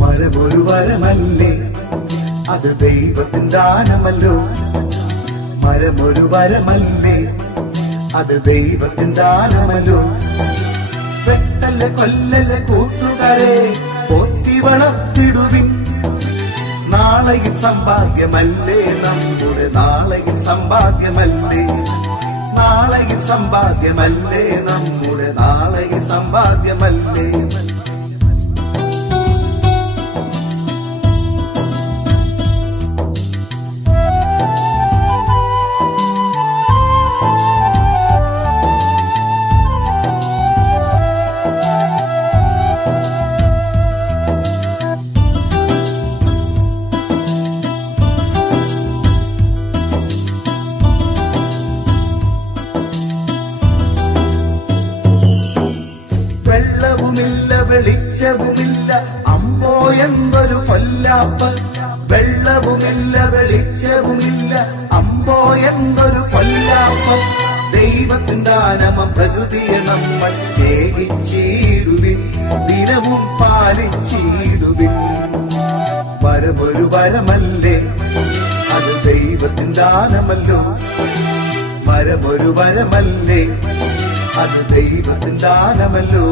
മരമൊരു വരമല്ലേ, അത് ദൈവത്തിൻ ദാനമല്ലോ. മരമൊരു വരമല്ലേ, അത് ദൈവത്തിൻ ദാനമല്ലോ. വെട്ടല്ല കൊല്ലല്ല കൂട്ടുകാരെ, പോറ്റി വളർത്തിടുവിൻ. നാളെയും സമ്പാദ്യമല്ലേ നമ്മുടെ, നാളെയും സമ്പാദ്യമല്ലേ. നാളെയും സമ്പാദ്യമല്ലേ നമ്മുടെ, നാളെയും സമ്പാദ്യമല്ലേ. വെള്ളവുമില്ല വെളിച്ചവുമില്ല അമ്പോ എന്നൊരു കൊല്ലാപ്പ്. വെള്ളവുമില്ല വെളിച്ചവുമില്ല അമ്പോ എന്നൊരു കൊല്ലാപ്പ്. ദൈവത്തിൻ ദാനമം പ്രകൃതിയെ നമ്മൾ സ്നേഹിച്ചിടുവിൻ, ദിനവും പാലിച്ചിടുവിൻ. വരമൊരു വരമല്ലേ, അത് ദൈവത്തിൻ ദാനമല്ലോ. മരമൊരു വരമല്ലേ, അത് ദൈവത്തിൻ ദാനമല്ലോ.